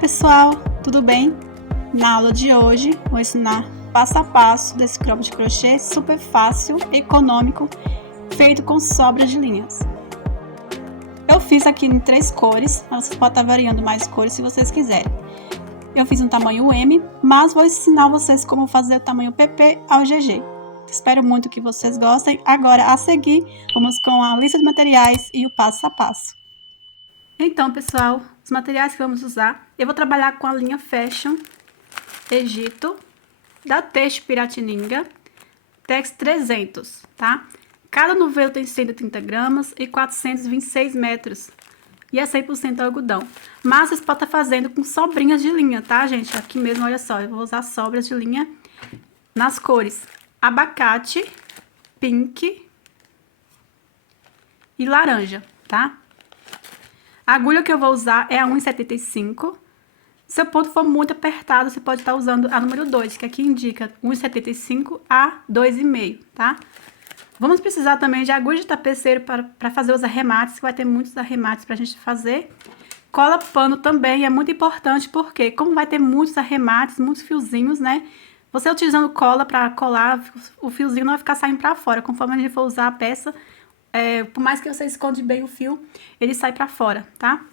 pessoal, tudo bem? Na aula de hoje vou ensinar passo a passo desse cropped de crochê super fácil, econômico, feito com sobras de linhas. Eu fiz aqui em 3 cores, mas vocês podem estar variando mais cores se vocês quiserem. Eu fiz um tamanho M, mas vou ensinar vocês como fazer o tamanho PP ao GG. Espero muito que vocês gostem. Agora, a seguir, vamos com a lista de materiais e o passo a passo. Então, pessoal, os materiais que vamos usar, eu vou trabalhar com a linha Fashion Egito, da Têxtil Piratininga, Tex 300, tá? Cada novelo tem 130 gramas e 426 metros. E é 100% algodão. Mas vocês podem estar fazendo com sobrinhas de linha, tá, gente? Aqui mesmo, olha só, eu vou usar sobras de linha nas cores abacate, pink e laranja, tá? A agulha que eu vou usar é a 1,75. Se o ponto for muito apertado, você pode estar usando a número 2, que aqui indica 1,75 a 2,5, tá? Vamos precisar também de agulha de tapeceiro para fazer os arremates, que vai ter muitos arremates pra gente fazer. Cola pano também é muito importante, porque como vai ter muitos arremates, muitos fiozinhos, né? Você utilizando cola para colar, o fiozinho não vai ficar saindo pra fora. Conforme a gente for usar a peça, por mais que você esconde bem o fio, ele sai pra fora, tá?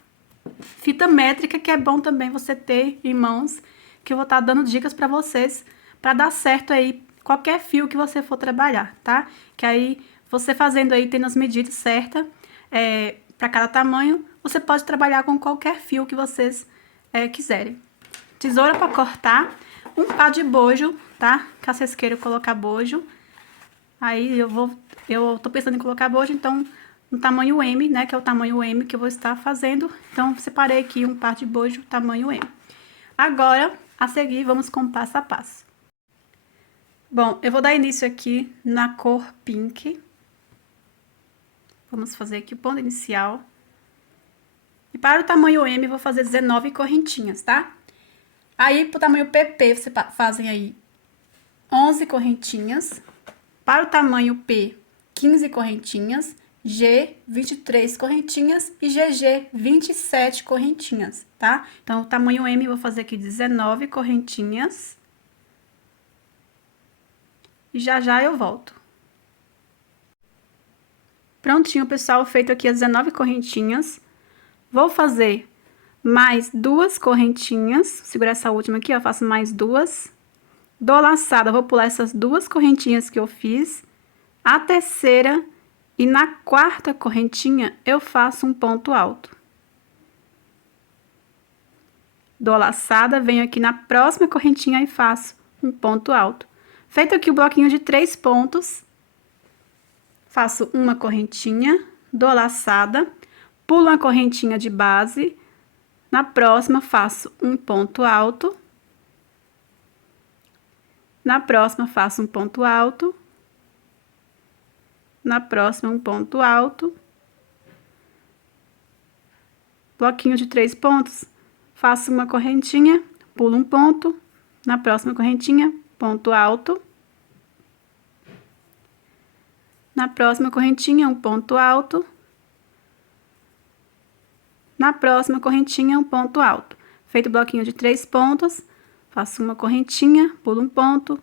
Fita métrica, que é bom também você ter em mãos, que eu vou estar dando dicas pra vocês, pra dar certo aí qualquer fio que você for trabalhar, tá? Que aí, você fazendo aí, tendo as medidas certas, pra cada tamanho, você pode trabalhar com qualquer fio que vocês quiserem. Tesoura pra cortar, um pá de bojo, tá? Caso vocês queiram colocar bojo. Aí, eu tô pensando em colocar bojo, então, no tamanho M, né? Que é o tamanho M que eu vou estar fazendo. Então, separei aqui um par de bojo tamanho M. Agora, a seguir, vamos com o passo a passo. Bom, eu vou dar início aqui na cor pink. Vamos fazer aqui o ponto inicial. E para o tamanho M, eu vou fazer 19 correntinhas, tá? Aí, pro tamanho PP, vocês fazem aí 11 correntinhas. Para o tamanho P, 15 correntinhas. G, 23 correntinhas. E GG, 27 correntinhas, tá? Então, o tamanho M, eu vou fazer aqui 19 correntinhas. E já eu volto. Prontinho, pessoal, feito aqui as 19 correntinhas. Vou fazer mais 2 correntinhas. Segurar essa última aqui, ó, faço mais 2. Dou laçada, vou pular essas 2 correntinhas que eu fiz. A terceira e na quarta correntinha, eu faço um ponto alto. Dou laçada, venho aqui na próxima correntinha e faço um ponto alto. Feito aqui o bloquinho de 3 pontos, faço uma correntinha, dou laçada, pulo uma correntinha de base, na próxima faço um ponto alto, na próxima faço um ponto alto, na próxima um ponto alto, bloquinho de 3 pontos, faço uma correntinha, pulo um ponto, na próxima correntinha, ponto alto. Na próxima correntinha, um ponto alto. Na próxima correntinha, um ponto alto. Feito o bloquinho de 3 pontos, faço uma correntinha, pulo um ponto.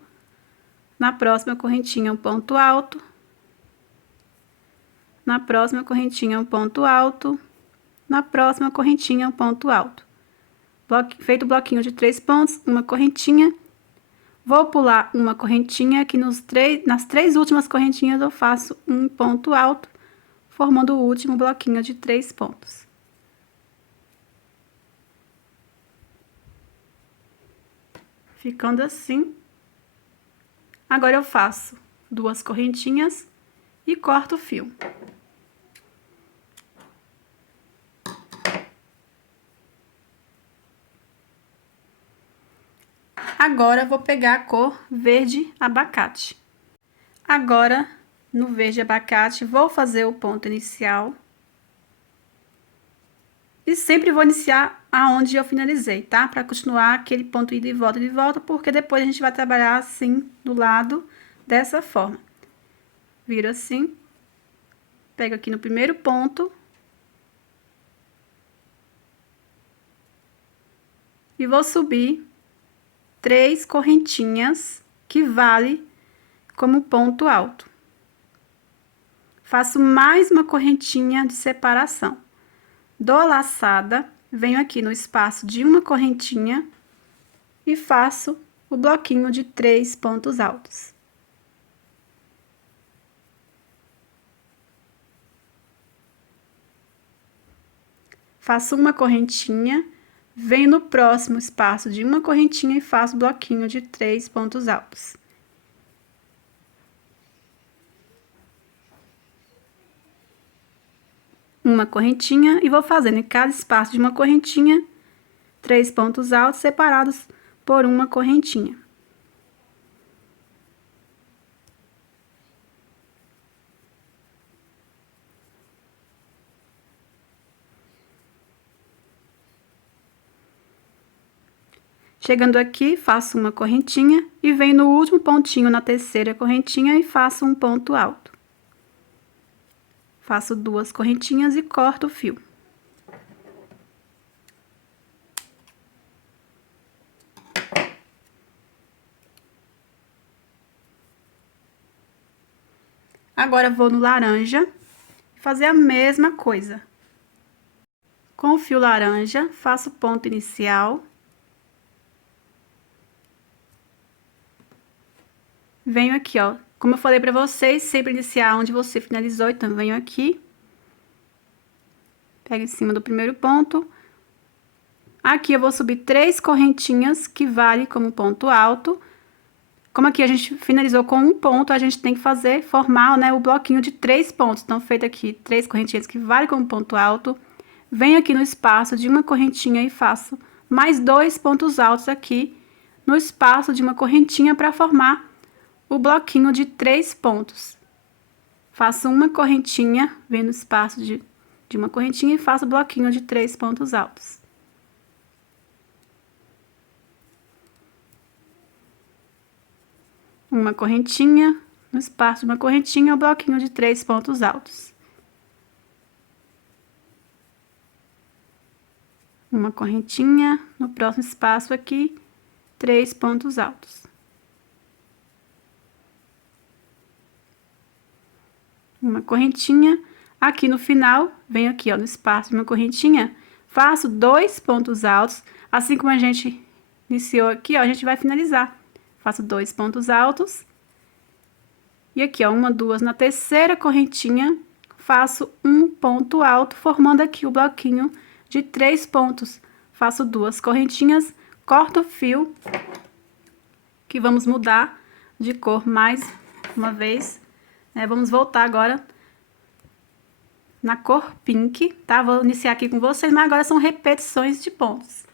Na próxima correntinha, um ponto alto. Na próxima correntinha, um ponto alto. Na próxima correntinha, um ponto alto. Feito o bloquinho de 3 pontos, uma correntinha. Vou pular uma correntinha, que nas 3 últimas correntinhas eu faço um ponto alto, formando o último bloquinho de 3 pontos. Ficando assim. Agora, eu faço 2 correntinhas e corto o fio. Agora, vou pegar a cor verde abacate. Agora, no verde abacate, vou fazer o ponto inicial. E sempre vou iniciar aonde eu finalizei, tá? Pra continuar aquele ponto ida e volta, porque depois a gente vai trabalhar assim, do lado, dessa forma. Viro assim. Pego aqui no primeiro ponto. e vou subir 3 correntinhas que vale como ponto alto. Faço mais uma correntinha de separação. Dou a laçada, venho aqui no espaço de uma correntinha e faço o bloquinho de 3 pontos altos. Faço uma correntinha, venho no próximo espaço de uma correntinha e faço bloquinho de 3 pontos altos. Uma correntinha e vou fazendo em cada espaço de uma correntinha 3 pontos altos separados por uma correntinha. Chegando aqui, faço uma correntinha e venho no último pontinho na terceira correntinha e faço um ponto alto. Faço 2 correntinhas e corto o fio. Agora, vou no laranja e fazer a mesma coisa. Com o fio laranja, faço o ponto inicial. Venho aqui, ó, como eu falei pra vocês, sempre iniciar onde você finalizou, então venho aqui. Pego em cima do primeiro ponto. Aqui eu vou subir 3 correntinhas, que vale como ponto alto. Como aqui a gente finalizou com um ponto, a gente tem que formar, né, o bloquinho de 3 pontos. Então, feito aqui 3 correntinhas que vale como ponto alto. Venho aqui no espaço de uma correntinha e faço mais 2 pontos altos aqui no espaço de uma correntinha para formar o bloquinho de 3 pontos. Faço uma correntinha, venho no espaço de uma correntinha e faço o bloquinho de 3 pontos altos. Uma correntinha, no espaço de uma correntinha, o bloquinho de 3 pontos altos. Uma correntinha, no próximo espaço aqui, 3 pontos altos. Uma correntinha, aqui no final, venho aqui, ó, no espaço de uma correntinha, faço 2 pontos altos, assim como a gente iniciou aqui, ó, a gente vai finalizar. Faço 2 pontos altos, e aqui, ó, 1, 2, na terceira correntinha, faço um ponto alto, formando aqui o bloquinho de 3 pontos. Faço 2 correntinhas, corto o fio, que vamos mudar de cor mais uma vez. Vamos voltar agora na cor pink, tá? Vou iniciar aqui com vocês, mas agora são repetições de pontos.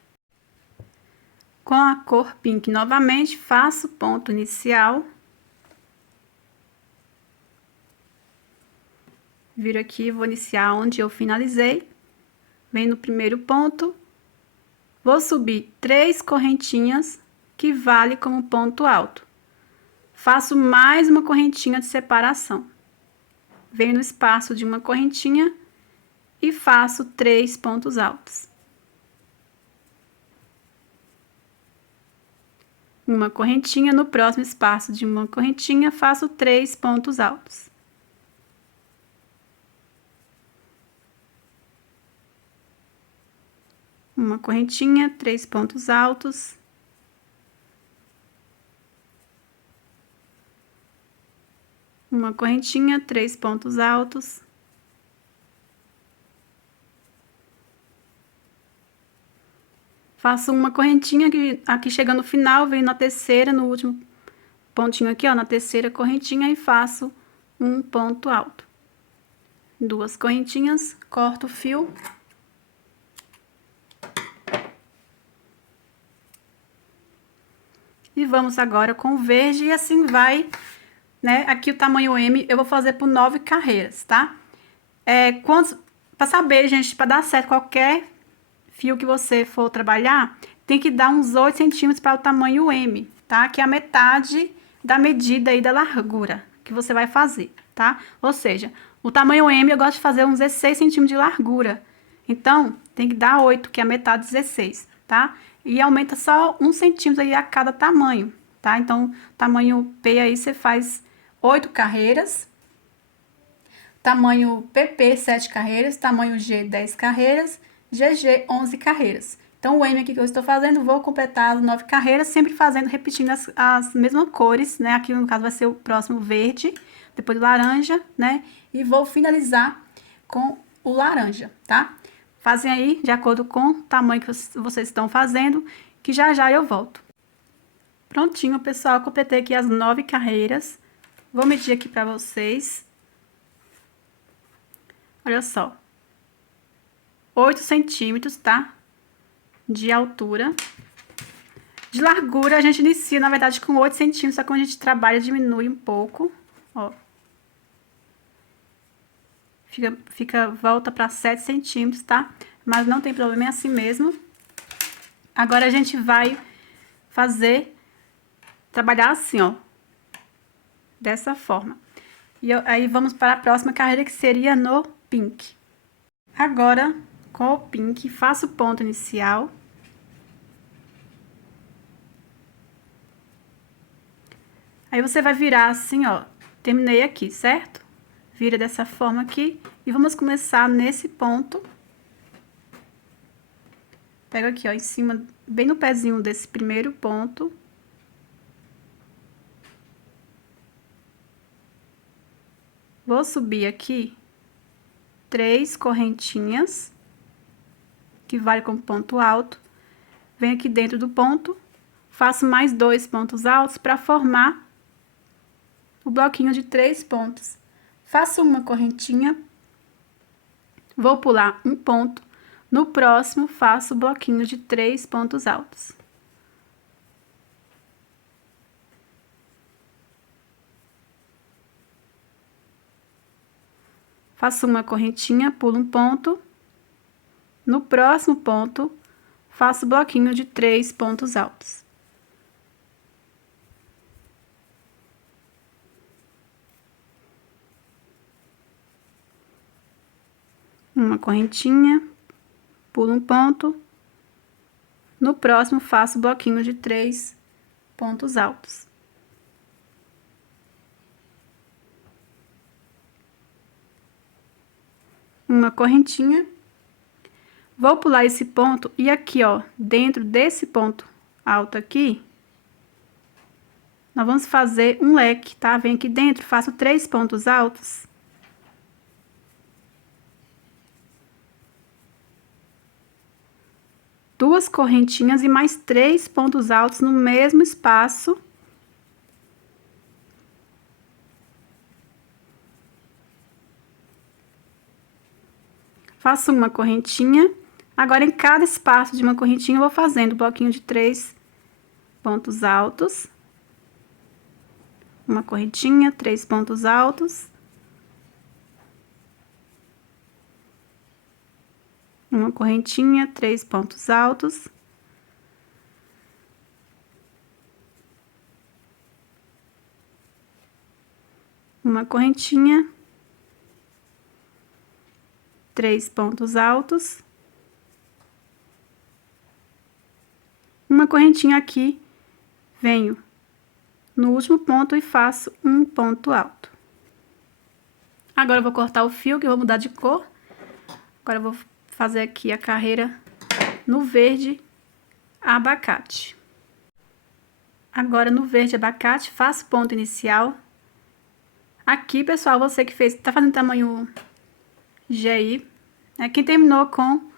Com a cor pink novamente, faço ponto inicial. Viro aqui, vou iniciar onde eu finalizei. Venho no primeiro ponto. Vou subir 3 correntinhas, que vale como ponto alto. Faço mais uma correntinha de separação. Venho no espaço de uma correntinha e faço 3 pontos altos. Uma correntinha, no próximo espaço de uma correntinha, faço 3 pontos altos. Uma correntinha, 3 pontos altos. Uma correntinha, 3 pontos altos. Faço uma correntinha aqui chegando no final, venho na terceira, no último pontinho aqui, ó, na terceira correntinha e faço um ponto alto. 2 correntinhas, corto o fio. E vamos agora com o verde e assim vai, né? Aqui o tamanho M eu vou fazer por 9 carreiras, tá? Pra saber, gente, pra dar certo qualquer fio que você for trabalhar, tem que dar uns 8 centímetros para o tamanho M, tá? Que é a metade da medida aí da largura que você vai fazer, tá? Ou seja, o tamanho M eu gosto de fazer uns 16 centímetros de largura. Então, tem que dar 8, que é a metade de 16. tá? E aumenta só 1 centímetro aí a cada tamanho, tá? Então, tamanho P aí você faz 8 carreiras, tamanho PP 7 carreiras, tamanho G 10 carreiras, GG 11 carreiras. Então, o M aqui que eu estou fazendo, vou completar as 9 carreiras, sempre fazendo, repetindo as mesmas cores, né? Aqui no caso vai ser o próximo verde, depois laranja, né? E vou finalizar com o laranja, tá? Fazem aí de acordo com o tamanho que vocês estão fazendo, que já já eu volto. Prontinho, pessoal, completei aqui as 9 carreiras. Vou medir aqui pra vocês. Olha só. 8 centímetros, tá? De altura. De largura, a gente inicia, na verdade, com 8 centímetros, só que quando a gente trabalha, diminui um pouco, ó. Volta pra 7 centímetros, tá? Mas não tem problema, é assim mesmo. Agora, a gente vai trabalhar assim, ó. Dessa forma. E aí, vamos para a próxima carreira, que seria no pink. Agora, com o pink, faço o ponto inicial. Aí, você vai virar assim, ó. Terminei aqui, certo? Vira dessa forma aqui. E vamos começar nesse ponto. Pego aqui, ó, em cima, bem no pezinho desse primeiro ponto. Vou subir aqui 3 correntinhas, que vale como ponto alto. Venho aqui dentro do ponto, faço mais 2 pontos altos para formar o bloquinho de 3 pontos. Faço uma correntinha, vou pular um ponto, no próximo faço o bloquinho de 3 pontos altos. Faço uma correntinha, pulo um ponto, no próximo ponto faço o bloquinho de 3 pontos altos. Uma correntinha, pulo um ponto, no próximo faço o bloquinho de 3 pontos altos. Uma correntinha, vou pular esse ponto e aqui, ó, dentro desse ponto alto aqui, nós vamos fazer um leque, tá? Vem aqui dentro, faço 3 pontos altos. Duas correntinhas e mais 3 pontos altos no mesmo espaço. Faço uma correntinha. Agora, em cada espaço de uma correntinha, eu vou fazendo bloquinho de 3 pontos altos. Uma correntinha, 3 pontos altos. Uma correntinha, 3 pontos altos. Uma correntinha, 3 pontos altos. Uma correntinha aqui, venho no último ponto e faço um ponto alto. Agora eu vou cortar o fio, que eu vou mudar de cor. Agora eu vou fazer aqui a carreira no verde abacate. Agora, no verde abacate, faço ponto inicial. Aqui, pessoal, você que fez, tá fazendo tamanho GI, né? Quem terminou com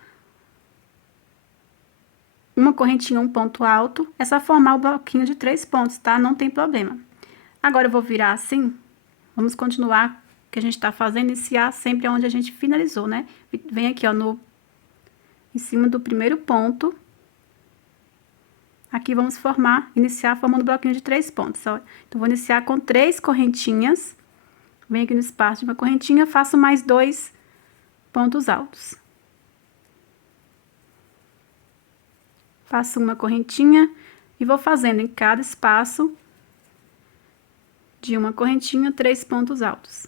uma correntinha, um ponto alto, é só formar o bloquinho de 3 pontos, tá? Não tem problema. Agora, eu vou virar assim, vamos continuar o que a gente tá fazendo, iniciar sempre onde a gente finalizou, né? Vem aqui, ó, em cima do primeiro ponto. Aqui vamos iniciar formando o bloquinho de 3 pontos, ó. Então, vou iniciar com 3 correntinhas. Venho aqui no espaço de uma correntinha, faço mais 2 pontos altos. Faço uma correntinha e vou fazendo em cada espaço de uma correntinha 3 pontos altos.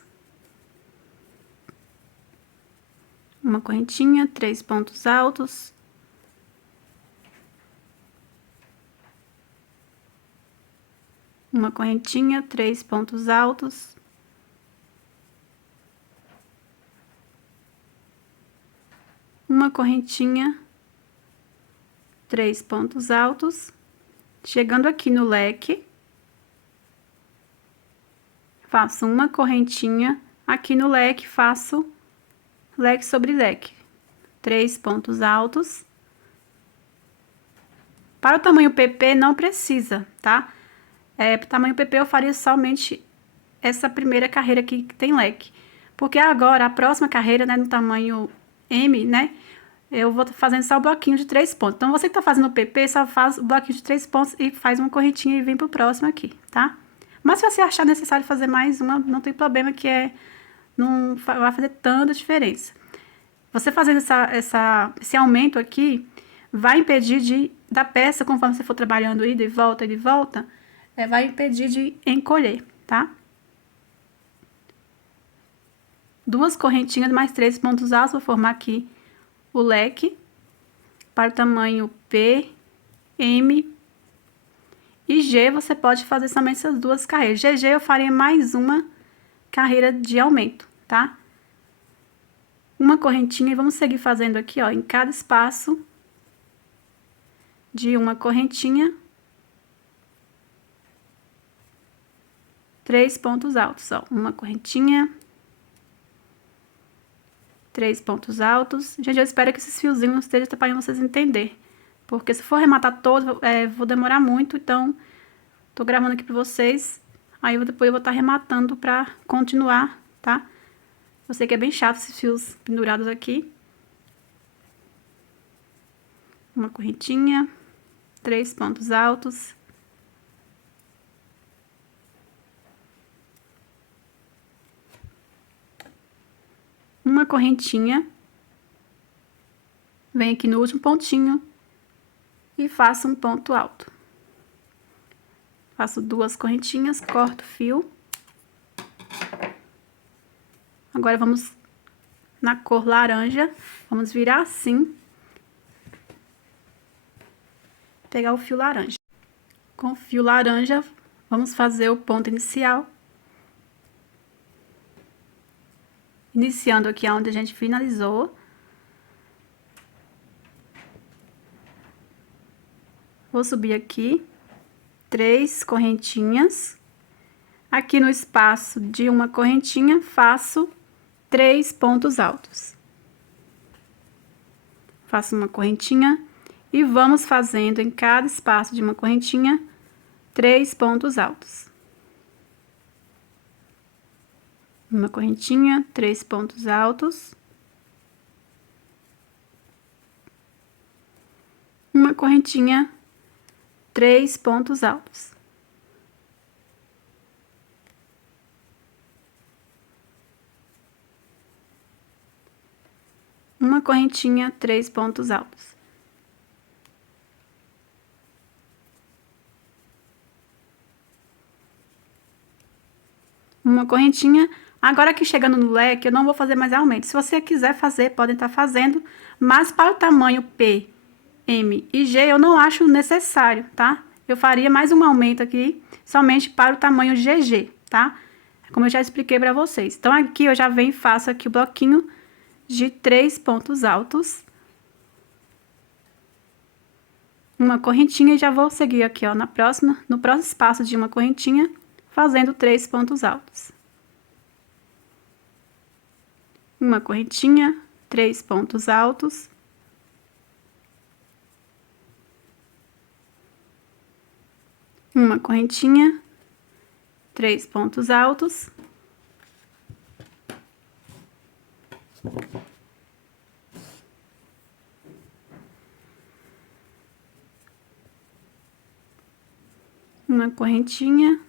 Uma correntinha, 3 pontos altos. uma correntinha, 3 pontos altos, uma correntinha, 3 pontos altos, chegando aqui no leque, faço uma correntinha, aqui no leque faço leque sobre leque, 3 pontos altos. Para o tamanho PP não precisa, tá? Para o tamanho PP eu faria somente essa primeira carreira aqui que tem leque. Porque agora, a próxima carreira, né, no tamanho M, né, eu vou fazendo só o bloquinho de 3 pontos. Então, você que tá fazendo o PP, só faz o bloquinho de 3 pontos e faz uma correntinha e vem pro próximo aqui, tá? Mas se você achar necessário fazer mais uma, não tem problema, que não vai fazer tanta diferença. Você fazendo esse aumento aqui, vai impedir da peça, conforme você for trabalhando ida e volta, vai impedir de encolher, tá? Duas correntinhas mais 3 pontos altos, vou formar aqui o leque para o tamanho P, M e G. Você pode fazer somente essas duas carreiras. GG eu faria mais uma carreira de aumento, tá? Uma correntinha e vamos seguir fazendo aqui, ó, em cada espaço de uma correntinha, 3 pontos altos, ó, uma correntinha, 3 pontos altos. Gente, eu espero que esses fiozinhos estejam atrapalhando vocês entenderem, porque se for arrematar todo, vou demorar muito, então tô gravando aqui pra vocês, aí depois eu vou estar arrematando pra continuar, tá? Eu sei que é bem chato esses fios pendurados aqui. Uma correntinha, 3 pontos altos. Uma correntinha. Venho aqui no último pontinho e faço um ponto alto. Faço duas correntinhas, corto o fio. Agora, vamos na cor laranja, vamos virar assim. Pegar o fio laranja. Com o fio laranja, vamos fazer o ponto inicial. Iniciando aqui onde a gente finalizou. Vou subir aqui 3 correntinhas. Aqui no espaço de uma correntinha, faço 3 pontos altos. Faço uma correntinha e vamos fazendo em cada espaço de uma correntinha 3 pontos altos. Uma correntinha, 3 pontos altos. Uma correntinha, 3 pontos altos. Uma correntinha, 3 pontos altos. Uma correntinha. Agora que chegando no leque, eu não vou fazer mais aumento. Se você quiser fazer, podem estar fazendo, mas para o tamanho P, M e G, eu não acho necessário, tá? Eu faria mais um aumento aqui, somente para o tamanho GG, tá? Como eu já expliquei para vocês. Então, aqui eu já venho e faço aqui o bloquinho de 3 pontos altos. Uma correntinha e já vou seguir aqui, ó, no próximo espaço de uma correntinha, fazendo 3 pontos altos. Uma correntinha, 3 pontos altos. Uma correntinha, 3 pontos altos. Uma correntinha,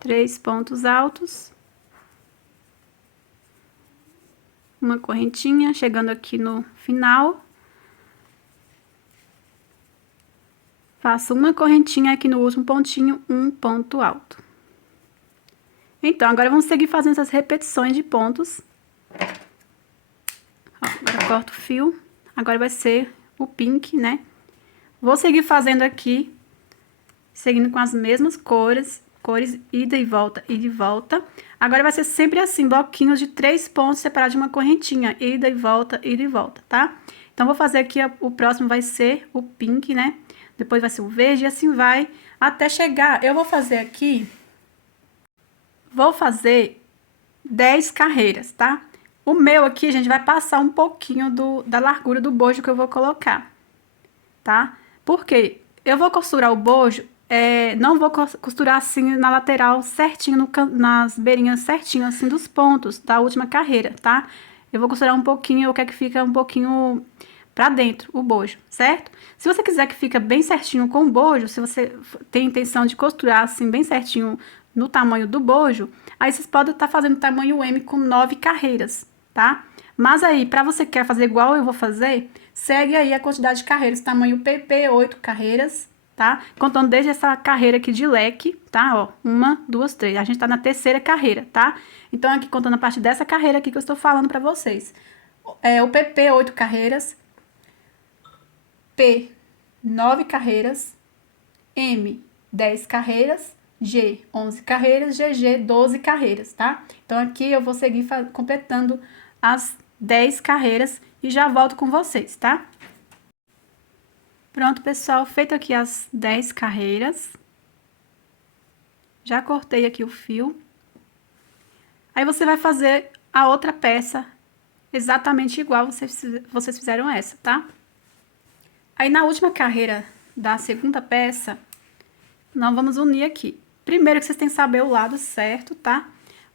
3 pontos altos. Uma correntinha, chegando aqui no final. Faço uma correntinha aqui no último pontinho, um ponto alto. Então, agora vamos seguir fazendo essas repetições de pontos. Ó, agora corto o fio. Agora vai ser o pink, né? Vou seguir fazendo aqui seguindo com as mesmas cores, ida e volta, ida e volta. Agora, vai ser sempre assim, bloquinhos de 3 pontos separados de uma correntinha, ida e volta, tá? Então, vou fazer aqui, o próximo vai ser o pink, né? Depois vai ser o verde e assim vai, até chegar. Eu vou fazer aqui, vou fazer 10 carreiras, tá? O meu aqui, gente, vai passar um pouquinho da largura do bojo que eu vou colocar, tá? Porque eu vou costurar o bojo, não vou costurar assim na lateral certinho, nas beirinhas certinho, assim, dos pontos da última carreira, tá? Eu vou costurar um pouquinho, eu quero que fique um pouquinho pra dentro, o bojo, certo? Se você quiser que fique bem certinho com o bojo, se você tem intenção de costurar assim bem certinho no tamanho do bojo, aí vocês podem estar fazendo tamanho M com 9 carreiras, tá? Mas aí, pra você que quer fazer igual eu vou fazer, segue aí a quantidade de carreiras, tamanho PP, 8 carreiras, tá? Contando desde essa carreira aqui de leque, tá? Ó, 1, 2, 3. A gente tá na terceira carreira, tá? Então, aqui contando a partir dessa carreira aqui que eu estou falando pra vocês. O PP, 8 carreiras. P, 9 carreiras. M, 10 carreiras. G, 11 carreiras. GG, 12 carreiras, tá? Então, aqui eu vou seguir completando as 10 carreiras e já volto com vocês, tá? Pronto, pessoal, feito aqui as 10 carreiras. Já cortei aqui o fio. Aí, você vai fazer a outra peça exatamente igual vocês fizeram essa, tá? Aí, na última carreira da segunda peça, nós vamos unir aqui. Primeiro que vocês têm que saber o lado certo, tá?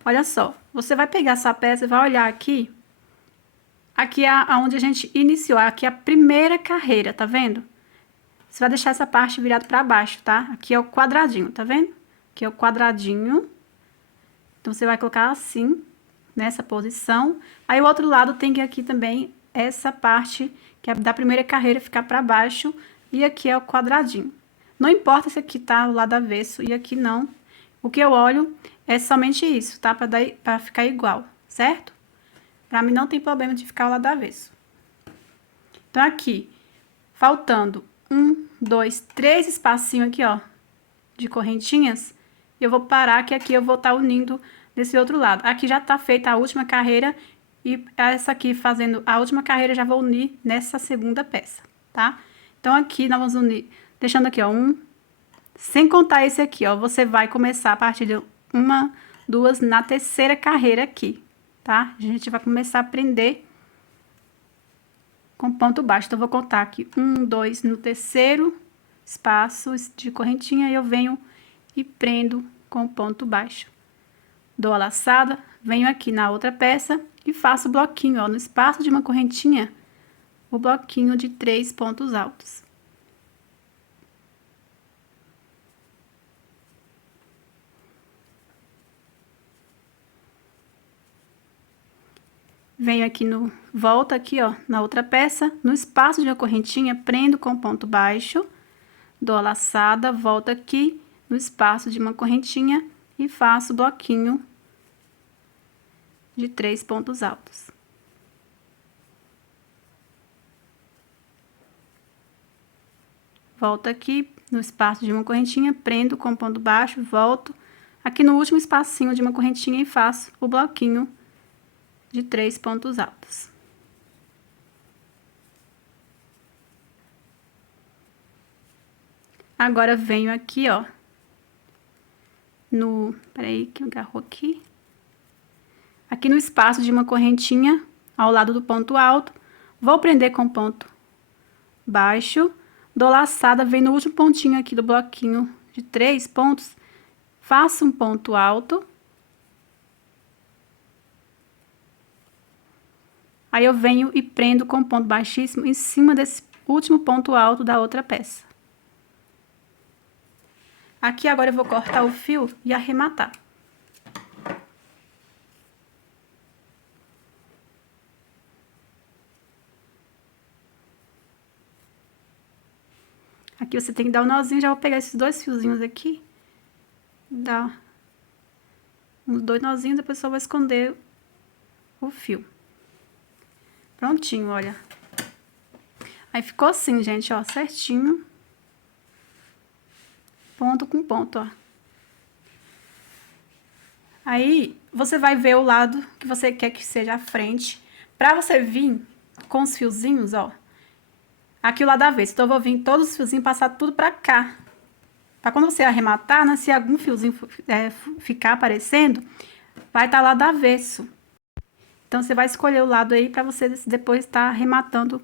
Olha só, você vai pegar essa peça e vai olhar aqui. Aqui é onde a gente iniciou, aqui é a primeira carreira, tá vendo? Você vai deixar essa parte virada para baixo, tá? Aqui é o quadradinho, tá vendo? Aqui é o quadradinho. Então, você vai colocar assim, nessa posição. Aí, o outro lado tem que aqui também, essa parte que é da primeira carreira ficar para baixo. E aqui é o quadradinho. Não importa se aqui tá o lado avesso e aqui não. O que eu olho é somente isso, tá? Pra ficar igual, certo? Pra mim não tem problema de ficar o lado avesso. Então, aqui, faltando 1, 2, 3 espacinhos aqui, ó, de correntinhas, eu vou parar que aqui eu vou estar unindo desse outro lado. Aqui já tá feita a última carreira e essa aqui fazendo a última carreira já vou unir nessa segunda peça, tá? Então, aqui nós vamos unir, deixando aqui, ó, sem contar esse aqui, ó, você vai começar a partir de 1, 2, na terceira carreira aqui, tá? A gente vai começar a prender com ponto baixo. Então, eu vou contar aqui 1, 2, no terceiro espaço de correntinha, eu venho e prendo com ponto baixo. Dou a laçada, venho aqui na outra peça e faço o bloquinho, ó, no espaço de uma correntinha, o bloquinho de 3 pontos altos. Venho aqui volta aqui, ó, na outra peça, no espaço de uma correntinha, prendo com ponto baixo, dou a laçada, volto aqui no espaço de uma correntinha e faço o bloquinho de 3 pontos altos. Volto aqui no espaço de uma correntinha, prendo com ponto baixo, volto aqui no último espacinho de uma correntinha e faço o bloquinho de 3 pontos altos. Agora, venho aqui, ó, peraí que eu agarro aqui. Aqui no espaço de uma correntinha, ao lado do ponto alto, vou prender com ponto baixo, dou laçada, venho no último pontinho aqui do bloquinho de 3 pontos, faço um ponto alto. Aí, eu venho e prendo com ponto baixíssimo em cima desse último ponto alto da outra peça. Aqui, agora, eu vou cortar o fio e arrematar. Aqui, você tem que dar um nozinho, já vou pegar esses 2 fiozinhos aqui, dar uns 2 nozinhos, depois só vou esconder o fio. Prontinho, olha. Aí, ficou assim, gente, ó, certinho. ponto com ponto, ó. Aí, você vai ver o lado que você quer que seja a frente. Pra você vir com os fiozinhos, ó. Aqui o lado avesso. Então, eu vou vir todos os fiozinhos, passar tudo pra cá. Pra quando você arrematar, né, se algum fiozinho ficar aparecendo, vai estar lá do avesso. Então, você vai escolher o lado aí pra você depois estar arrematando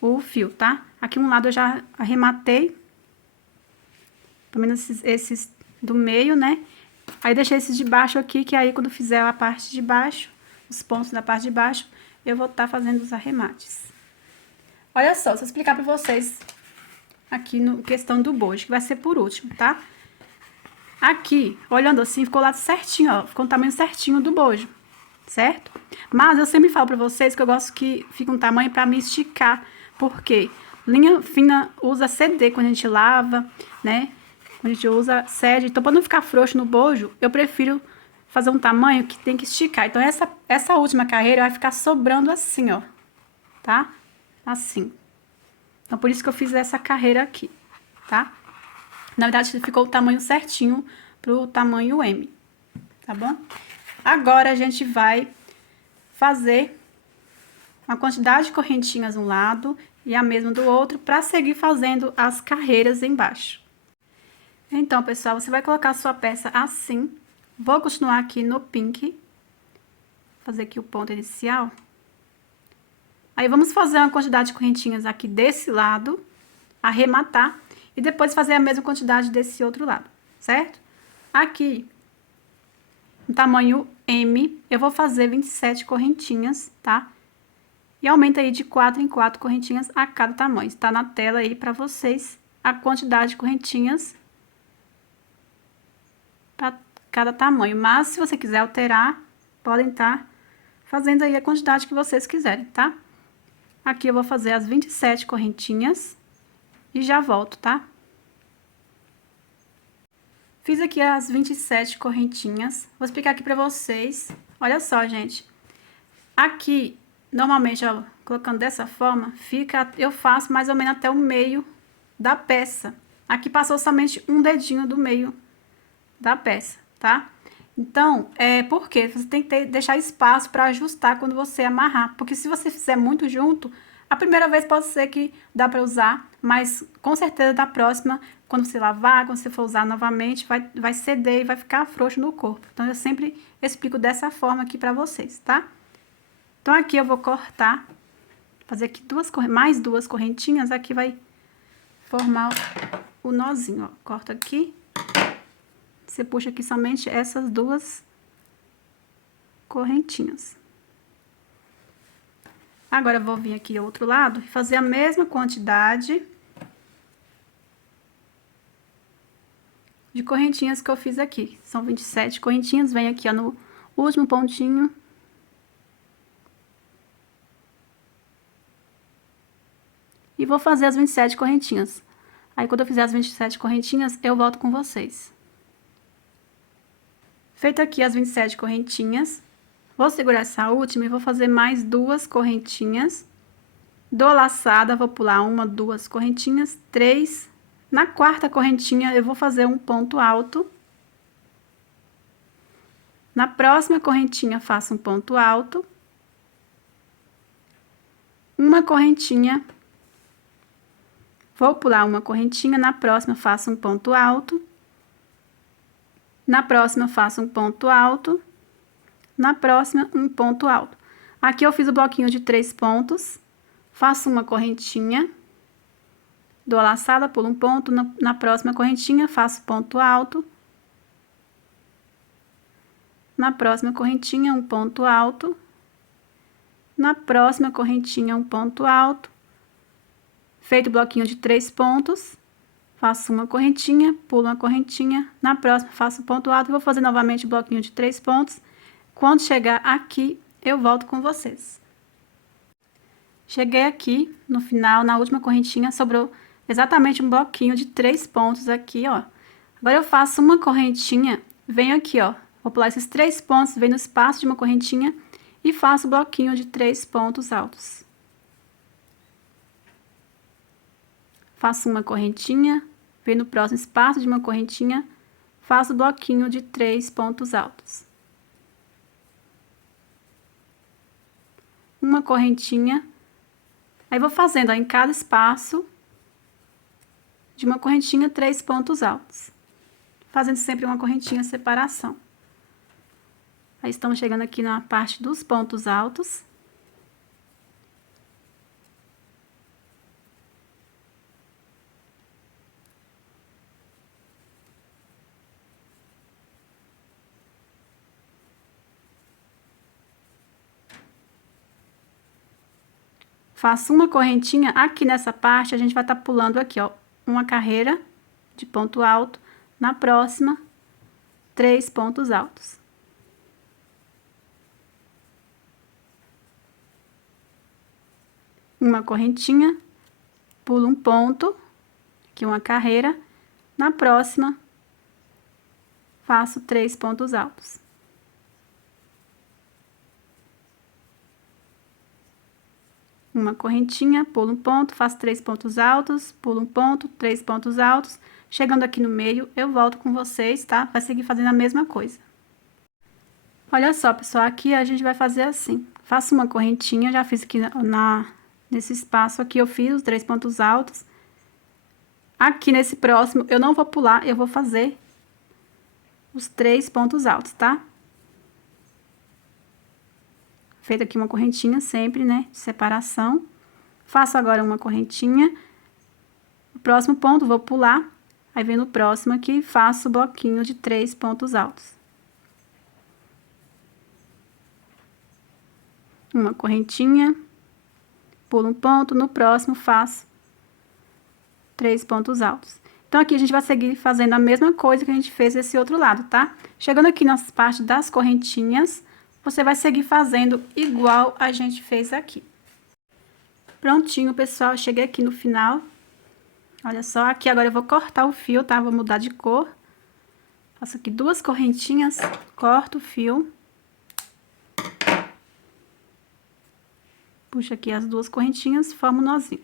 o fio, tá? Aqui um lado eu já arrematei. Pelo menos esses do meio, né? Aí, deixei esses de baixo aqui, que aí quando fizer a parte de baixo, os pontos da parte de baixo, eu vou estar fazendo os arremates. Olha só, se eu explicar pra vocês aqui no questão do bojo, que vai ser por último, tá? Aqui, olhando assim, ficou lá certinho, ó. Ficou um tamanho certinho do bojo, certo? Mas eu sempre falo pra vocês que eu gosto que fique um tamanho pra me esticar. Porque linha fina usa CD quando a gente lava, né? Quando a gente usa sede. Então, pra não ficar frouxo no bojo, eu prefiro fazer um tamanho que tem que esticar. Então, essa última carreira vai ficar sobrando assim, ó. Tá? Assim. Então, por isso que eu fiz essa carreira aqui, tá? Na verdade, ficou o tamanho certinho pro tamanho M, tá bom? Agora, a gente vai fazer uma quantidade de correntinhas um lado e a mesma do outro, pra seguir fazendo as carreiras embaixo. Então, pessoal, você vai colocar a sua peça assim. Vou continuar aqui no pink. Fazer aqui o ponto inicial. Aí, vamos fazer uma quantidade de correntinhas aqui desse lado, arrematar, e depois fazer a mesma quantidade desse outro lado, certo? Aqui, no tamanho M, eu vou fazer 27 correntinhas, tá? E aumenta aí de 4 em 4 correntinhas a cada tamanho. Está na tela aí pra vocês a quantidade de correntinhas para cada tamanho. Mas, se você quiser alterar, podem estar fazendo aí a quantidade que vocês quiserem, tá? Aqui eu vou fazer as 27 correntinhas e já volto, tá? Fiz aqui as 27 correntinhas. Vou explicar aqui pra vocês. Olha só, gente. Aqui, normalmente, ó, colocando dessa forma, eu faço mais ou menos até o meio da peça. Aqui passou somente um dedinho do meio da peça, tá? Então, porque você tem que deixar espaço para ajustar quando você amarrar, porque se você fizer muito junto, a primeira vez pode ser que dá para usar, mas com certeza da próxima, quando você lavar, quando você for usar novamente, vai ceder e vai ficar frouxo no corpo. Então, eu sempre explico dessa forma aqui para vocês, tá? Então, aqui eu vou cortar, fazer aqui mais duas correntinhas, aqui vai formar o nozinho, ó. Corto aqui. Você puxa aqui somente essas duas correntinhas. Agora, eu vou vir aqui ao outro lado e fazer a mesma quantidade de correntinhas que eu fiz aqui. São 27 correntinhas, vem aqui, ó, no último pontinho. E vou fazer as 27 correntinhas. Aí, quando eu fizer as 27 correntinhas, eu volto com vocês. Feito aqui as 27 correntinhas, vou segurar essa última e vou fazer mais duas correntinhas. Dou laçada, vou pular uma, duas correntinhas, 3. Na quarta correntinha, eu vou fazer um ponto alto. Na próxima correntinha, faço um ponto alto. Uma correntinha. Vou pular uma correntinha, na próxima, faço um ponto alto. Na próxima, faço um ponto alto. Na próxima, um ponto alto. Aqui eu fiz o bloquinho de 3 pontos. Faço uma correntinha. Dou a laçada, pulo um ponto. Na próxima correntinha, faço ponto alto. Na próxima correntinha, um ponto alto. Na próxima correntinha, um ponto alto. Feito o bloquinho de 3 pontos. Faço uma correntinha, pulo uma correntinha, na próxima faço ponto alto e vou fazer novamente o bloquinho de 3 pontos. Quando chegar aqui, eu volto com vocês. Cheguei aqui, no final, na última correntinha, sobrou exatamente um bloquinho de 3 pontos aqui, ó. Agora, eu faço uma correntinha, venho aqui, ó, vou pular esses 3 pontos, venho no espaço de uma correntinha e faço o bloquinho de 3 pontos altos. Faço uma correntinha, venho no próximo espaço de uma correntinha, faço o bloquinho de 3 pontos altos. Uma correntinha, aí vou fazendo, ó, em cada espaço de uma correntinha 3 pontos altos, fazendo sempre uma correntinha separação. Aí estamos chegando aqui na parte dos pontos altos. Faço uma correntinha aqui nessa parte, a gente vai estar pulando aqui, ó, uma carreira de ponto alto, na próxima, 3 pontos altos. Uma correntinha, pulo um ponto, aqui uma carreira, na próxima, faço 3 pontos altos. Uma correntinha, pulo um ponto, faço 3 pontos altos, pulo um ponto, 3 pontos altos. Chegando aqui no meio, eu volto com vocês, tá? Vai seguir fazendo a mesma coisa. Olha só, pessoal, aqui a gente vai fazer assim. Faço uma correntinha, já fiz aqui nesse espaço aqui, eu fiz os 3 pontos altos. Aqui nesse próximo, eu não vou pular, eu vou fazer os 3 pontos altos, tá? Feito aqui uma correntinha sempre, né, de separação. Faço agora uma correntinha. O próximo ponto, vou pular. Aí, vem no próximo aqui, faço o bloquinho de 3 pontos altos. Uma correntinha. Pulo um ponto, no próximo faço 3 pontos altos. Então, aqui a gente vai seguir fazendo a mesma coisa que a gente fez desse outro lado, tá? Chegando aqui nas partes das correntinhas, você vai seguir fazendo igual a gente fez aqui. Prontinho, pessoal, cheguei aqui no final. Olha só, aqui agora eu vou cortar o fio, tá? Vou mudar de cor. Faço aqui 2 correntinhas, corto o fio. Puxo aqui as 2 correntinhas, formo um nozinho.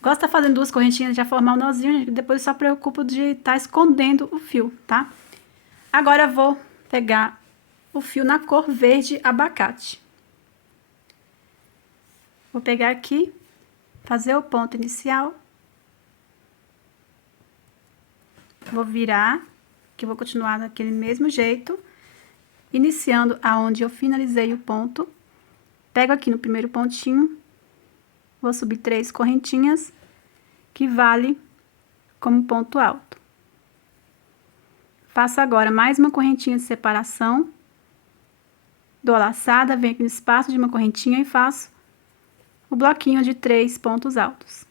Gosta de fazendo 2 correntinhas, já formar o nozinho, depois só preocupo de estar escondendo o fio, tá? Agora eu vou pegar o fio na cor verde abacate. Vou pegar aqui, fazer o ponto inicial. Vou virar, que eu vou continuar daquele mesmo jeito, iniciando aonde eu finalizei o ponto. Pego aqui no primeiro pontinho, vou subir 3 correntinhas, que vale como ponto alto. Faço agora mais uma correntinha de separação. Dou a laçada, venho aqui no espaço de uma correntinha e faço o bloquinho de 3 pontos altos.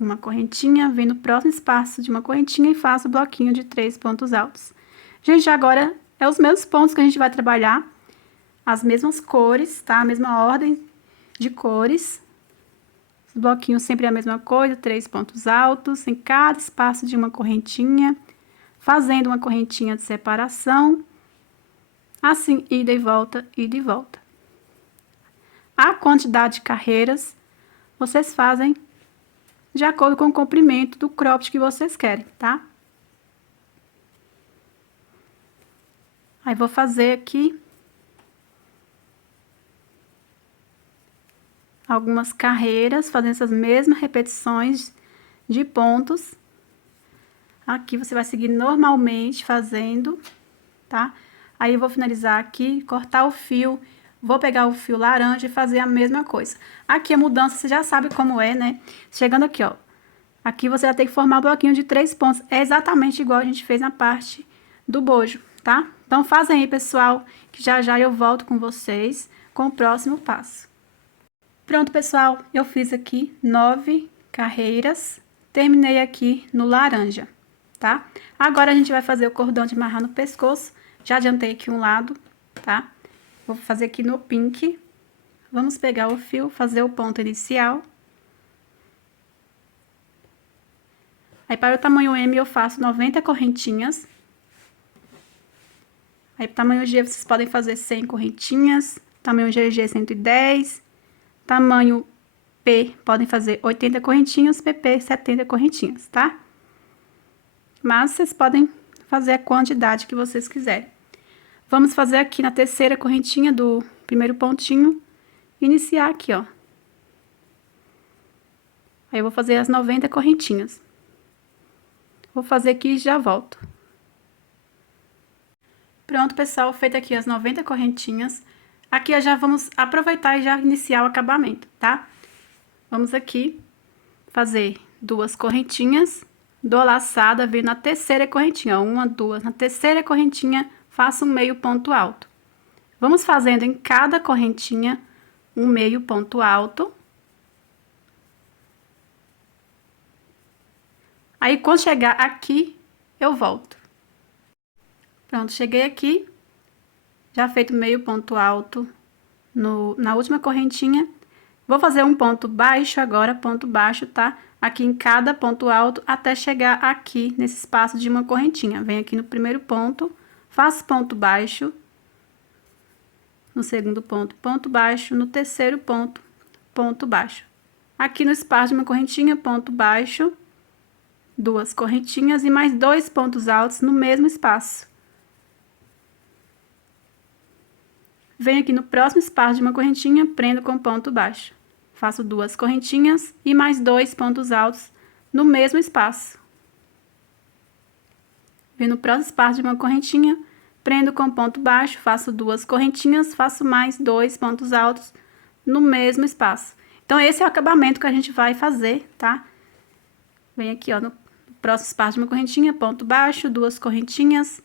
Uma correntinha, venho no próximo espaço de uma correntinha e faço o bloquinho de 3 pontos altos. Gente, agora é os mesmos pontos que a gente vai trabalhar, as mesmas cores, tá? A mesma ordem de cores. Os bloquinhos sempre a mesma coisa, 3 pontos altos em cada espaço de uma correntinha, fazendo uma correntinha de separação. Assim, ida e volta, ida e volta. A quantidade de carreiras, vocês fazem de acordo com o comprimento do cropped que vocês querem, tá? Aí, vou fazer aqui algumas carreiras, fazendo essas mesmas repetições de pontos. Aqui, você vai seguir normalmente fazendo, tá? Aí, eu vou finalizar aqui, cortar o fio, vou pegar o fio laranja e fazer a mesma coisa. Aqui, a mudança, você já sabe como é, né? Chegando aqui, ó. Aqui, você vai ter que formar o bloquinho de 3 pontos. É exatamente igual a gente fez na parte do bojo, tá? Então, fazem aí, pessoal, que já já eu volto com vocês com o próximo passo. Pronto, pessoal, eu fiz aqui 9 carreiras, terminei aqui no laranja, tá? Agora, a gente vai fazer o cordão de amarrar no pescoço. Já adiantei aqui um lado, tá? Vou fazer aqui no pink. Vamos pegar o fio, fazer o ponto inicial. Aí, para o tamanho M, eu faço 90 correntinhas. Aí, para o tamanho G, vocês podem fazer 100 correntinhas. Tamanho GG, 110. Tamanho P podem fazer 80 correntinhas, PP 70 correntinhas, tá? Mas vocês podem fazer a quantidade que vocês quiserem. Vamos fazer aqui na terceira correntinha do primeiro pontinho, iniciar aqui, ó. Aí eu vou fazer as 90 correntinhas. Vou fazer aqui e já volto. Pronto, pessoal, feito aqui as 90 correntinhas. Aqui já vamos aproveitar e já iniciar o acabamento, tá? Vamos aqui fazer 2 correntinhas, dou laçada, venho na terceira correntinha, ó, 1, 2, na terceira correntinha, faço um meio ponto alto. Vamos fazendo em cada correntinha um meio ponto alto. Aí, quando chegar aqui, eu volto. Pronto, cheguei aqui, já feito meio ponto alto na última correntinha. Vou fazer um ponto baixo agora, ponto baixo, tá? Aqui em cada ponto alto, até chegar aqui, nesse espaço de uma correntinha. Venho aqui no primeiro ponto, faço ponto baixo. No segundo ponto, ponto baixo. No terceiro ponto, ponto baixo. Aqui no espaço de uma correntinha, ponto baixo. 2 correntinhas e mais 2 pontos altos no mesmo espaço. Venho aqui no próximo espaço de uma correntinha, prendo com ponto baixo. Faço 2 correntinhas e mais 2 pontos altos no mesmo espaço. Venho no próximo espaço de uma correntinha, prendo com ponto baixo, faço 2 correntinhas, faço mais 2 pontos altos no mesmo espaço. Então, esse é o acabamento que a gente vai fazer, tá? Venho aqui, ó, no próximo espaço de uma correntinha, ponto baixo, 2 correntinhas.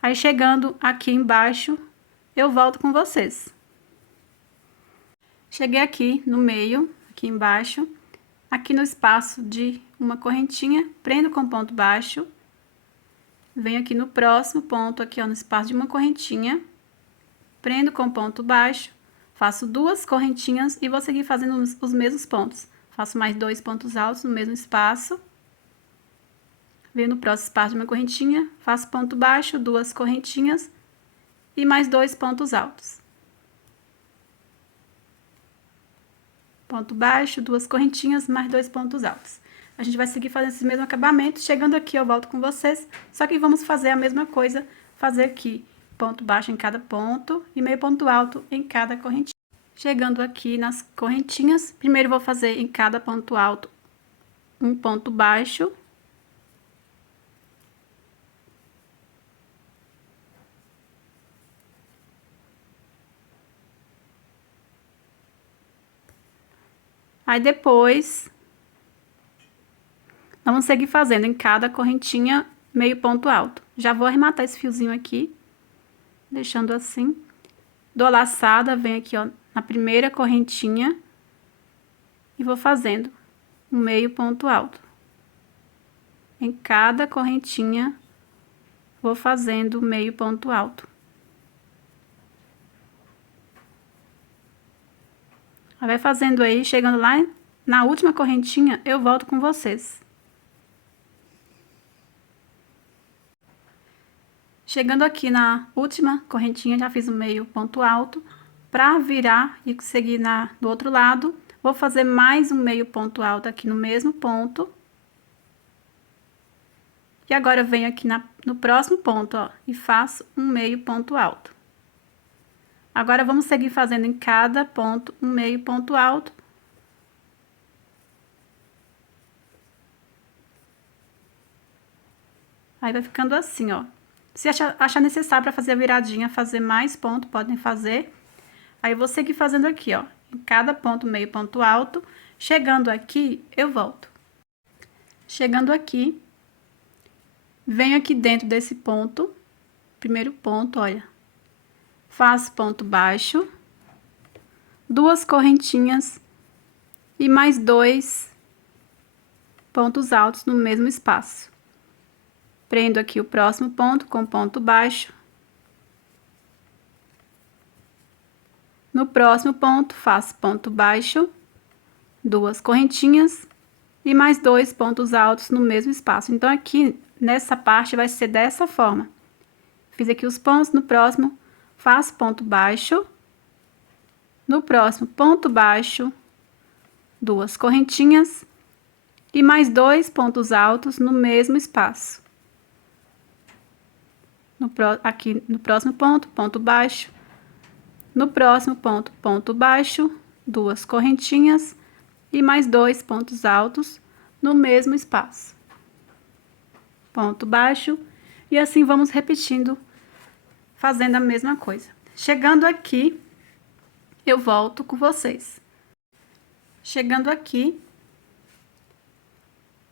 Aí, chegando aqui embaixo, eu volto com vocês. Cheguei aqui no meio, aqui embaixo, aqui no espaço de uma correntinha, prendo com ponto baixo, venho aqui no próximo ponto, aqui ó, no espaço de uma correntinha, prendo com ponto baixo, faço 2 correntinhas e vou seguir fazendo os mesmos pontos. Faço mais 2 pontos altos no mesmo espaço, venho no próximo espaço de uma correntinha, faço ponto baixo, 2 correntinhas e mais 2 pontos altos. Ponto baixo, 2 correntinhas, mais 2 pontos altos. A gente vai seguir fazendo esse mesmo acabamento. Chegando aqui, eu volto com vocês. Só que vamos fazer a mesma coisa. Fazer aqui ponto baixo em cada ponto e meio ponto alto em cada correntinha. Chegando aqui nas correntinhas, primeiro vou fazer em cada ponto alto um ponto baixo. Aí, depois, vamos seguir fazendo em cada correntinha meio ponto alto. Já vou arrematar esse fiozinho aqui, deixando assim. Dou laçada, venho aqui, ó, na primeira correntinha e vou fazendo um meio ponto alto. Em cada correntinha, vou fazendo meio ponto alto. Vai fazendo aí, chegando lá na última correntinha, eu volto com vocês. Chegando aqui na última correntinha, já fiz um meio ponto alto. Pra virar e seguir do outro lado, vou fazer mais um meio ponto alto aqui no mesmo ponto. E agora, eu venho aqui no próximo ponto, ó, e faço um meio ponto alto. Agora, vamos seguir fazendo em cada ponto um meio ponto alto. Aí, vai ficando assim, ó. Se achar necessário para fazer a viradinha, fazer mais ponto, podem fazer. Aí, eu vou seguir fazendo aqui, ó. Em cada ponto, meio ponto alto. Chegando aqui, eu volto. Chegando aqui, venho aqui dentro desse ponto, primeiro ponto, olha. Faço ponto baixo, 2 correntinhas e mais 2 pontos altos no mesmo espaço. Prendo aqui o próximo ponto com ponto baixo. No próximo ponto, faço ponto baixo, 2 correntinhas e mais 2 pontos altos no mesmo espaço. Então, aqui, nessa parte, vai ser dessa forma. Fiz aqui os pontos, no próximo, faço ponto baixo, no próximo, ponto baixo, duas correntinhas e mais 2 pontos altos no mesmo espaço. Aqui no próximo ponto, ponto baixo. No próximo ponto, ponto baixo, duas correntinhas e mais 2 pontos altos no mesmo espaço. Ponto baixo, e assim vamos repetindo, fazendo a mesma coisa. Chegando aqui, eu volto com vocês. Chegando aqui,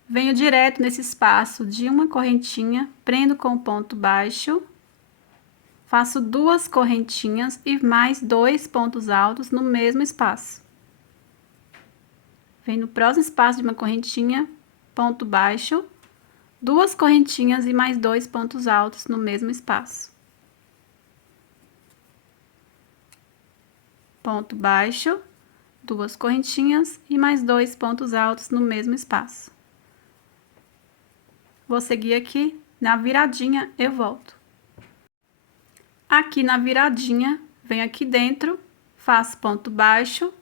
venho direto nesse espaço de uma correntinha, prendo com o ponto baixo, faço duas correntinhas e mais 2 pontos altos no mesmo espaço. Venho no próximo espaço de uma correntinha, ponto baixo, duas correntinhas e mais 2 pontos altos no mesmo espaço. Ponto baixo, duas correntinhas e mais 2 pontos altos no mesmo espaço. Vou seguir aqui, na viradinha eu volto. Aqui na viradinha, venho aqui dentro, faço ponto baixo,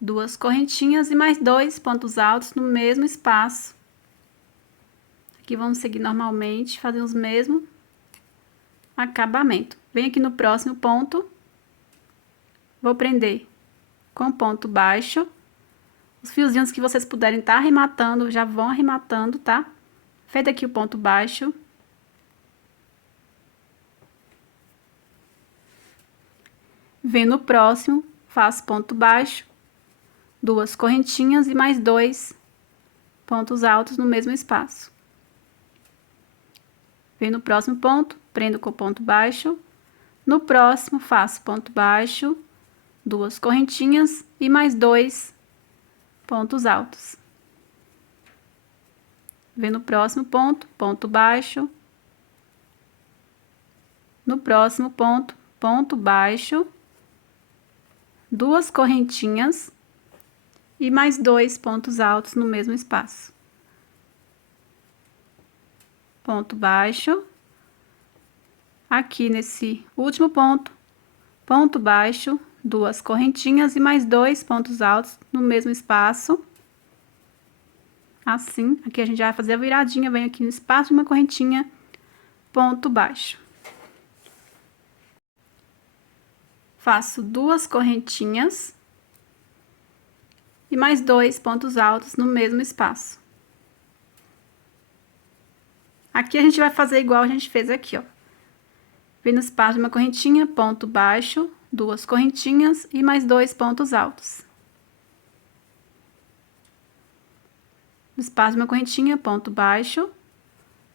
duas correntinhas e mais 2 pontos altos no mesmo espaço. Aqui vamos seguir normalmente, fazer os mesmos acabamento. Venho aqui no próximo ponto, vou prender com ponto baixo. Os fiozinhos que vocês puderem estar arrematando, já vão arrematando, tá? Feito aqui o ponto baixo. Venho no próximo, faço ponto baixo, duas correntinhas e mais 2 pontos altos no mesmo espaço. Venho no próximo ponto, prendo com ponto baixo. No próximo, faço ponto baixo, duas correntinhas e mais 2 pontos altos. Venho no próximo ponto, ponto baixo. No próximo ponto, ponto baixo, duas correntinhas e mais 2 pontos altos no mesmo espaço. Ponto baixo. Aqui nesse último ponto, ponto baixo, duas correntinhas e mais 2 pontos altos no mesmo espaço. Assim, aqui a gente já vai fazer a viradinha, vem aqui no espaço de uma correntinha, ponto baixo. Faço duas correntinhas e mais 2 pontos altos no mesmo espaço. Aqui a gente vai fazer igual a gente fez aqui, ó. Vem no espaço de uma correntinha, ponto baixo, duas correntinhas e mais 2 pontos altos. No espaço de uma correntinha, ponto baixo,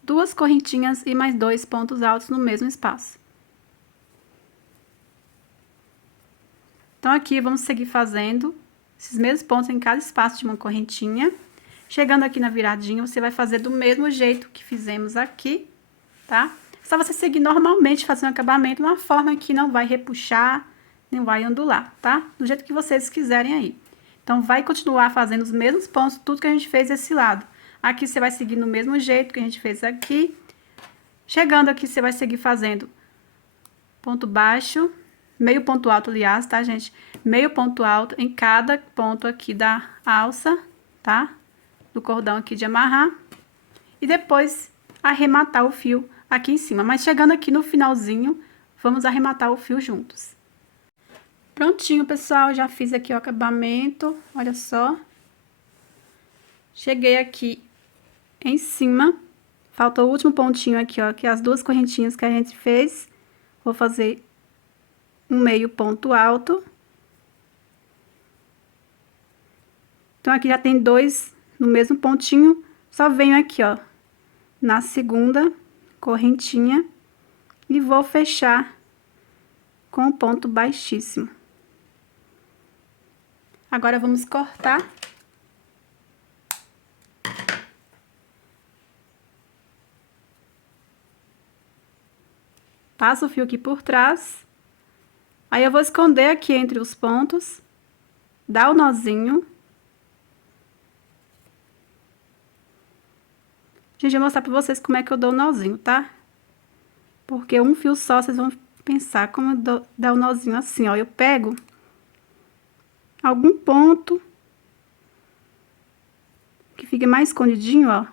duas correntinhas e mais 2 pontos altos no mesmo espaço. Então, aqui vamos seguir fazendo esses mesmos pontos em cada espaço de uma correntinha. Chegando aqui na viradinha, você vai fazer do mesmo jeito que fizemos aqui, tá? Só você seguir normalmente fazendo acabamento, uma forma que não vai repuxar, nem vai ondular, tá? Do jeito que vocês quiserem aí. Então, vai continuar fazendo os mesmos pontos, tudo que a gente fez desse lado. Aqui você vai seguir no mesmo jeito que a gente fez aqui. Chegando aqui, você vai seguir fazendo ponto baixo, meio ponto alto, aliás, tá, gente? Meio ponto alto em cada ponto aqui da alça, tá? Do cordão aqui de amarrar. E depois arrematar o fio aqui em cima. Mas chegando aqui no finalzinho, vamos arrematar o fio juntos. Prontinho, pessoal, já fiz aqui o acabamento, olha só. Cheguei aqui em cima, falta o último pontinho aqui, ó, que é as duas correntinhas que a gente fez. Vou fazer um meio ponto alto. Então, aqui já tem 2 no mesmo pontinho, só venho aqui, ó, na segunda correntinha e vou fechar com o ponto baixíssimo. Agora, vamos cortar. Passo o fio aqui por trás. Aí, eu vou esconder aqui entre os pontos, dar o nozinho. Gente, eu vou mostrar pra vocês como é que eu dou o nozinho, tá? Porque um fio só, vocês vão pensar como eu dar o nozinho assim, ó. Eu pego algum ponto que fique mais escondidinho, ó.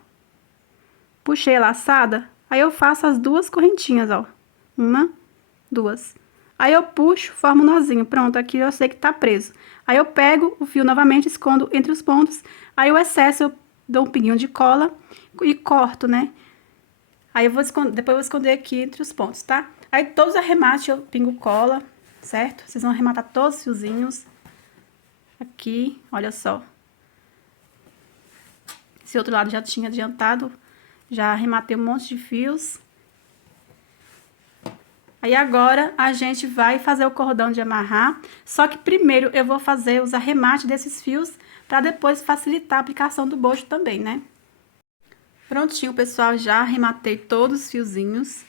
Puxei a laçada, aí eu faço as duas correntinhas, ó. Uma, duas. Aí eu puxo, formo um nozinho. Pronto, aqui eu sei que tá preso. Aí eu pego o fio novamente, escondo entre os pontos. Aí o excesso eu dou um pinguinho de cola e corto, né? Aí eu vou esconder, depois eu vou esconder aqui entre os pontos, tá? Aí todos os arremates eu pingo cola, certo? Vocês vão arrematar todos os fiozinhos. Aqui, olha só. Esse outro lado já tinha adiantado. Já arrematei um monte de fios. Aí agora a gente vai fazer o cordão de amarrar. Só que primeiro eu vou fazer os arremates desses fios para depois facilitar a aplicação do bojo também, né? Prontinho, pessoal, já arrematei todos os fiozinhos.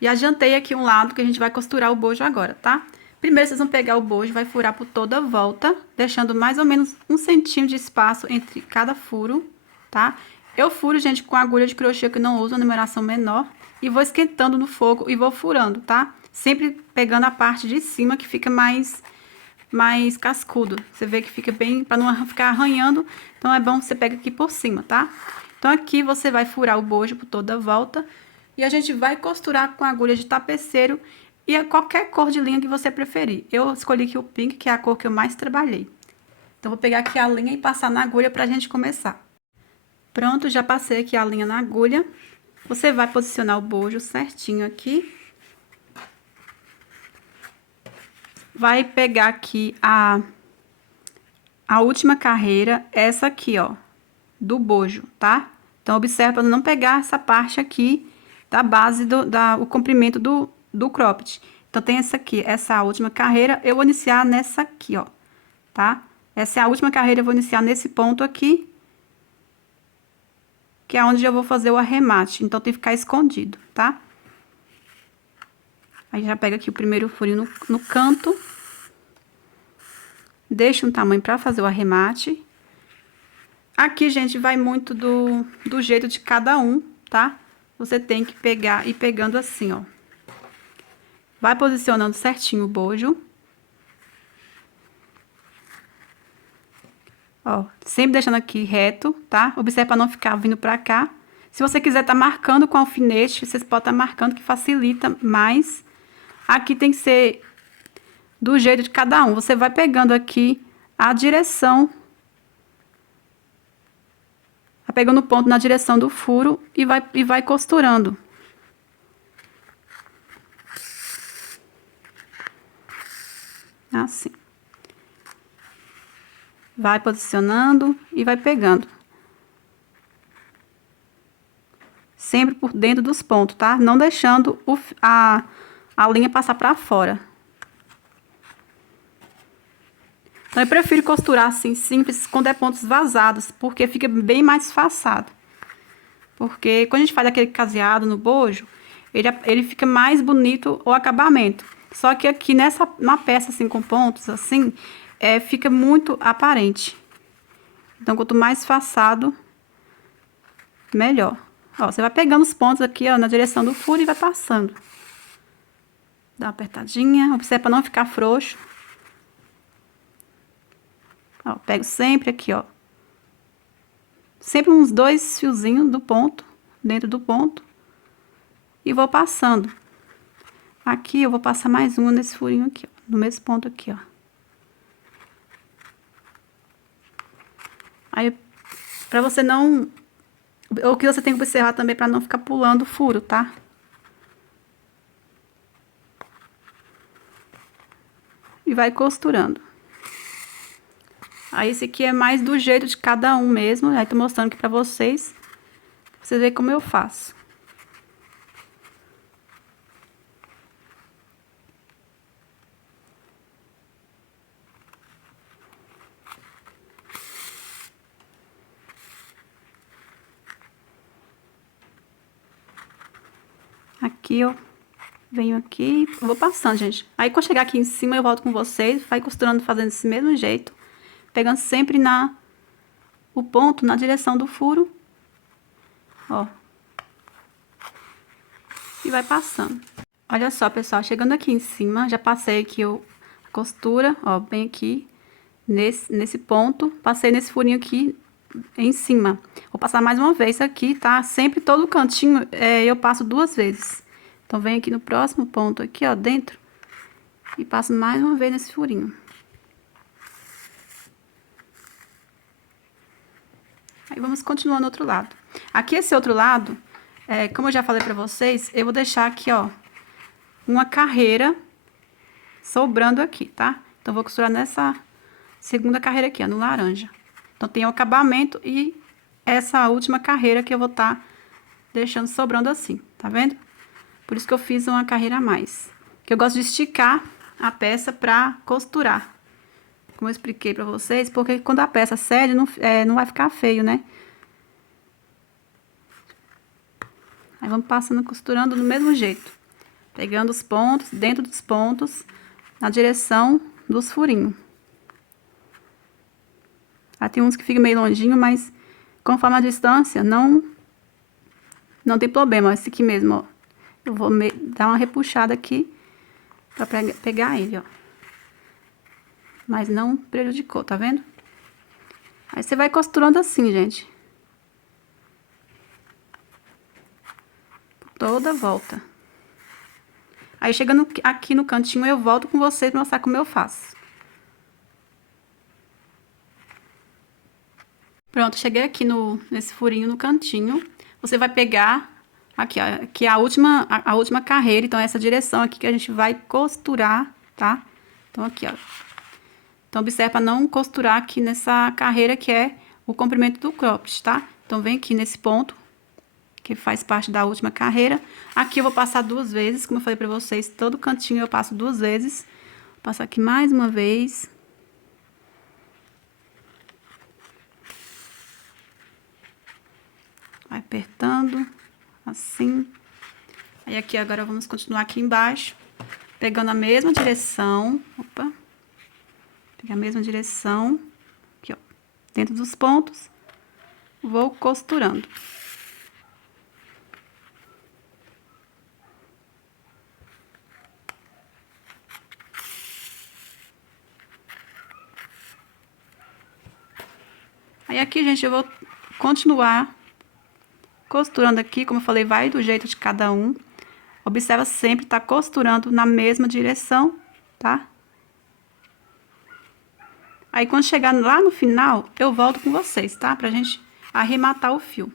E adiantei aqui um lado que a gente vai costurar o bojo agora, tá? Primeiro vocês vão pegar o bojo, vai furar por toda a volta, deixando mais ou menos 1 centímetro de espaço entre cada furo, tá? Eu furo, gente, com agulha de crochê que não uso a numeração menor. E vou esquentando no fogo e vou furando, tá? Sempre pegando a parte de cima que fica mais cascudo. Você vê que fica bem, para não ficar arranhando, então é bom você pega aqui por cima, tá? Então aqui você vai furar o bojo por toda a volta e a gente vai costurar com agulha de tapeceiro e qualquer cor de linha que você preferir. Eu escolhi aqui o pink, que é a cor que eu mais trabalhei. Então vou pegar aqui a linha e passar na agulha pra gente começar. Pronto, já passei aqui a linha na agulha. Você vai posicionar o bojo certinho aqui. Vai pegar aqui a última carreira, essa aqui, ó, do bojo, tá? Então, observa para não pegar essa parte aqui da base o comprimento do cropped. Então, tem essa aqui, essa última carreira, eu vou iniciar nessa aqui, ó, tá? Essa é a última carreira, eu vou iniciar nesse ponto aqui, que é onde eu vou fazer o arremate. Então, tem que ficar escondido, tá? Aí, já pega aqui o primeiro furinho no canto. Deixa um tamanho pra fazer o arremate. Aqui, gente, vai muito do jeito de cada um, tá? Você tem que pegar e ir pegando assim, ó. Vai posicionando certinho o bojo. Ó, sempre deixando aqui reto, tá? Observe para não ficar vindo pra cá. Se você quiser tá marcando com alfinete, vocês podem tá marcando que facilita mais. Aqui tem que ser do jeito de cada um. Você vai pegando aqui a direção. Vai pegando o ponto na direção do furo e vai costurando. Assim. Vai posicionando e vai pegando. Sempre por dentro dos pontos, tá? Não deixando a linha passar pra fora. Então, eu prefiro costurar assim, simples, quando é pontos vazados, porque fica bem mais disfarçado. Porque quando a gente faz aquele caseado no bojo, ele fica mais bonito o acabamento. Só que aqui na peça assim, com pontos assim, fica muito aparente. Então, quanto mais disfarçado, melhor. Ó, você vai pegando os pontos aqui, ó, na direção do furo e vai passando. Dá uma apertadinha, observa para não ficar frouxo. Ó, pego sempre aqui, ó. Sempre uns 2 fiozinhos do ponto, dentro do ponto. E vou passando. Aqui eu vou passar mais uma nesse furinho aqui, ó, no mesmo ponto aqui, ó. Aí, pra você não... O que você tem que observar também pra não ficar pulando o furo, tá? E vai costurando. Aí, esse aqui é mais do jeito de cada um mesmo. Aí, tô mostrando aqui pra vocês. Pra vocês verem como eu faço. Aqui, ó. Venho aqui, vou passando, gente. Aí, quando chegar aqui em cima, eu volto com vocês. Vai costurando, fazendo desse mesmo jeito. Pegando sempre o ponto na direção do furo. Ó. E vai passando. Olha só, pessoal, chegando aqui em cima, já passei aqui a costura, ó, bem aqui. nesse ponto, passei nesse furinho aqui em cima. Vou passar mais uma vez aqui, tá? Sempre todo cantinho eu passo 2 vezes. Então, venho aqui no próximo ponto aqui, ó, dentro, e passo mais uma vez nesse furinho. Aí, vamos continuar no outro lado. Aqui, esse outro lado, como eu já falei pra vocês, eu vou deixar aqui, ó, uma carreira sobrando aqui, tá? Então, vou costurar nessa segunda carreira aqui, ó, no laranja. Então, tem o acabamento e essa última carreira que eu vou estar deixando sobrando assim, tá vendo? Por isso que eu fiz uma carreira a mais. Que eu gosto de esticar a peça pra costurar. Como eu expliquei pra vocês, porque quando a peça cede, não vai ficar feio, né? Aí, vamos passando, costurando do mesmo jeito. Pegando os pontos, dentro dos pontos, na direção dos furinhos. Aí, tem uns que ficam meio longinho, mas conforme a distância, não tem problema. Esse aqui mesmo, ó. Eu vou dar uma repuxada aqui pra pegar ele, ó. Mas não prejudicou, tá vendo? Aí, você vai costurando assim, gente. Por toda a volta. Aí, chegando aqui no cantinho, eu volto com vocês pra mostrar como eu faço. Pronto, cheguei aqui nesse furinho no cantinho. Você vai pegar aqui, ó, aqui é a última carreira. Então, essa direção aqui que a gente vai costurar, tá? Então, aqui, ó. Então, observa pra não costurar aqui nessa carreira que é o comprimento do cropped, tá? Então, vem aqui nesse ponto, que faz parte da última carreira. Aqui eu vou passar 2 vezes, como eu falei pra vocês, todo cantinho eu passo 2 vezes. Vou passar aqui mais uma vez. Vai apertando, assim. Aí, aqui agora vamos continuar aqui embaixo, pegando a mesma direção. Opa! Pegar a mesma direção, aqui, ó, dentro dos pontos, vou costurando. Aí, aqui, gente, eu vou continuar costurando aqui, como eu falei, vai do jeito de cada um. Observa sempre tá costurando na mesma direção, tá? Aí, quando chegar lá no final, eu volto com vocês, tá? Pra gente arrematar o fio.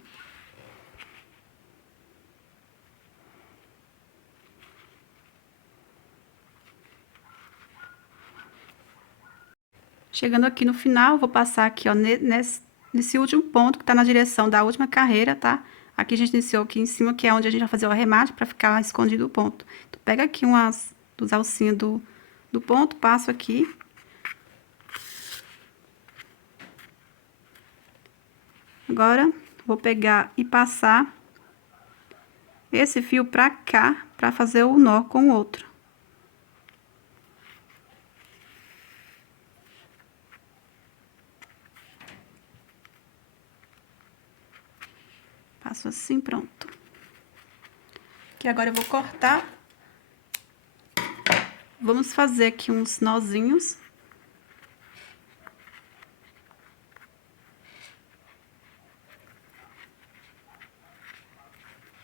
Chegando aqui no final, vou passar aqui, ó, nesse último ponto, que tá na direção da última carreira, tá? Aqui a gente iniciou aqui em cima, que é onde a gente vai fazer o arremate, pra ficar escondido o ponto. Então, pega aqui dos alcinhos do ponto, passo aqui. Agora, vou pegar e passar esse fio pra cá, pra fazer o nó com o outro. Passo assim, pronto. Aqui agora eu vou cortar. Vamos fazer aqui uns nozinhos.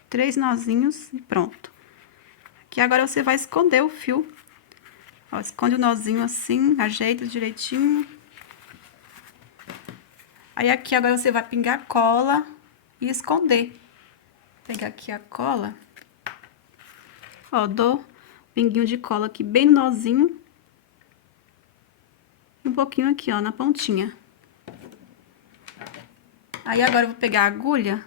Três nozinhos e pronto. Aqui agora você vai esconder o fio. Ó, esconde o nozinho assim, ajeita direitinho. Aí, aqui agora você vai pingar cola e esconder. Vou pegar aqui a cola. Ó, dou pinguinho de cola aqui bem no nozinho. Um pouquinho aqui, ó, na pontinha. Aí, agora eu vou pegar a agulha.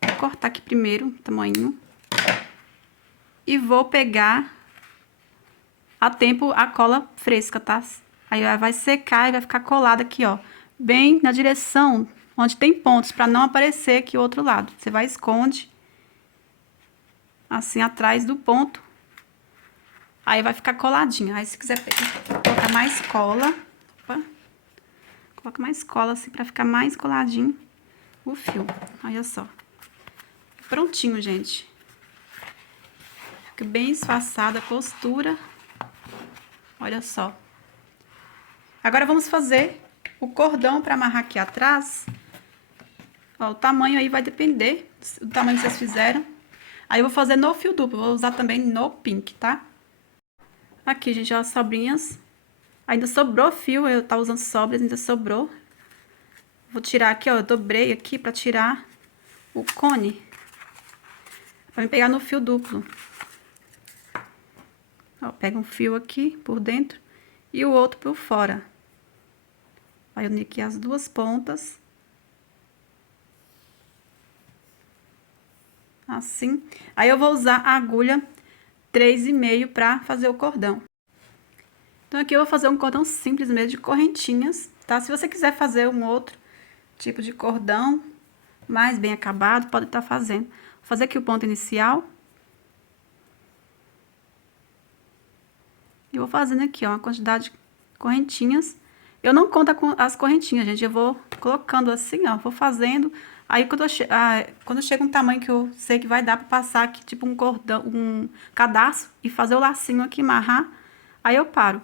Vou cortar aqui primeiro, tamanho. E vou pegar a tempo a cola fresca, tá? Aí, ela vai secar e vai ficar colada aqui, ó. Bem na direção onde tem pontos, pra não aparecer aqui o outro lado. Você vai esconde, assim, atrás do ponto. Aí, vai ficar coladinho. Aí, se quiser colocar mais cola, opa, coloca mais cola, assim, pra ficar mais coladinho o fio. Olha só. Prontinho, gente. Fica bem esfaçada a costura. Olha só. Agora, vamos fazer o cordão para amarrar aqui atrás. Ó, o tamanho aí vai depender do tamanho que vocês fizeram. Aí, eu vou fazer no fio duplo, vou usar também no pink, tá? Aqui, gente, ó, as sobrinhas. Ainda sobrou fio, eu tava usando sobras, ainda sobrou. Vou tirar aqui, ó, eu dobrei aqui pra tirar o cone. Pra me pegar no fio duplo. Ó, pega um fio aqui por dentro e o outro por fora. Vai unir aqui as duas pontas. Assim. Aí, eu vou usar a agulha 3,5 pra fazer o cordão. Então, aqui eu vou fazer um cordão simples mesmo, de correntinhas, tá? Se você quiser fazer um outro tipo de cordão, mais bem acabado, pode estar fazendo. Vou fazer aqui o ponto inicial. E vou fazendo aqui, ó, uma quantidade de correntinhas. Eu não conto com as correntinhas, gente. Eu vou colocando assim, ó, vou fazendo. Aí, quando chega um tamanho que eu sei que vai dar pra passar aqui, tipo um cordão, um cadarço, e fazer o lacinho aqui, amarrar, aí eu paro.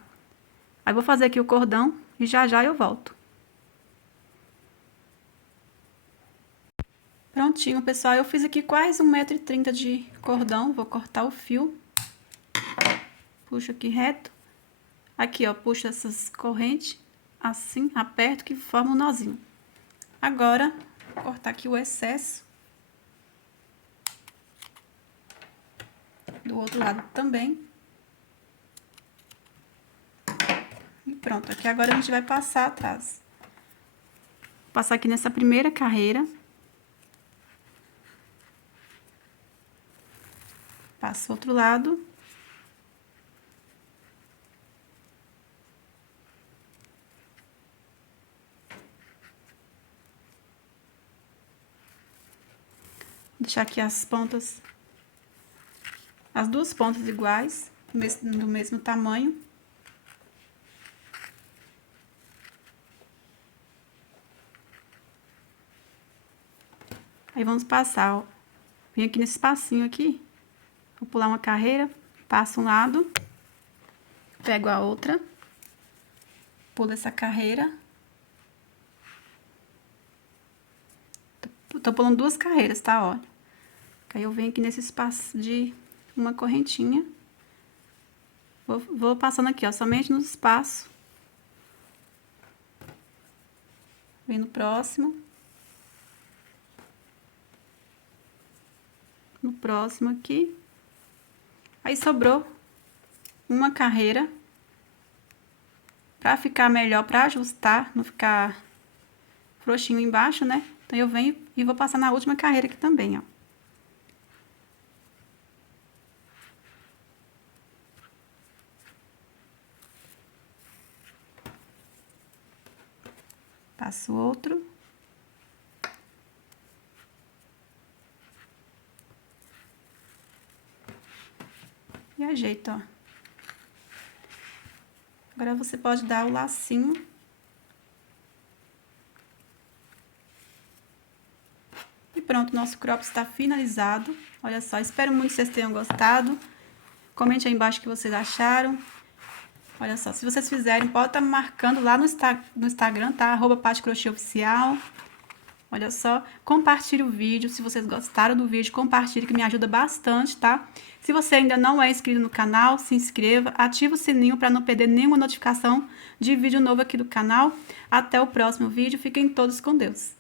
Aí, vou fazer aqui o cordão e já eu volto. Prontinho, pessoal. Eu fiz aqui quase 1,30 m de cordão. Vou cortar o fio. Puxo aqui reto. Aqui, ó, puxo essas correntes assim, aperto que forma um nozinho. Agora, vou cortar aqui o excesso. Do outro lado também. E pronto, aqui agora a gente vai passar atrás. Vou passar aqui nessa primeira carreira. Passo o outro lado. Deixar aqui as pontas, as duas pontas iguais, do mesmo tamanho. Aí, vamos passar, ó. Vem aqui nesse espacinho aqui, vou pular uma carreira, passo um lado, pego a outra, pulo essa carreira. Tô pulando duas carreiras, tá? Olha. Aí, eu venho aqui nesse espaço de uma correntinha. Vou passando aqui, ó, somente no espaço. Vem no próximo. No próximo aqui. Aí, sobrou uma carreira. Pra ficar melhor, pra ajustar, não ficar frouxinho embaixo, né? Então, eu venho e vou passar na última carreira aqui também, ó. Passo outro. E ajeito, ó. Agora, você pode dar o lacinho. E pronto, nosso crop está finalizado. Olha só, espero muito que vocês tenham gostado. Comente aí embaixo o que vocês acharam. Olha só, se vocês fizerem, pode estar me marcando lá no Instagram, tá? @paticrochêoficial. Olha só, compartilhe o vídeo. Se vocês gostaram do vídeo, compartilhe, que me ajuda bastante, tá? Se você ainda não é inscrito no canal, se inscreva, ativa o sininho para não perder nenhuma notificação de vídeo novo aqui do canal. Até o próximo vídeo. Fiquem todos com Deus.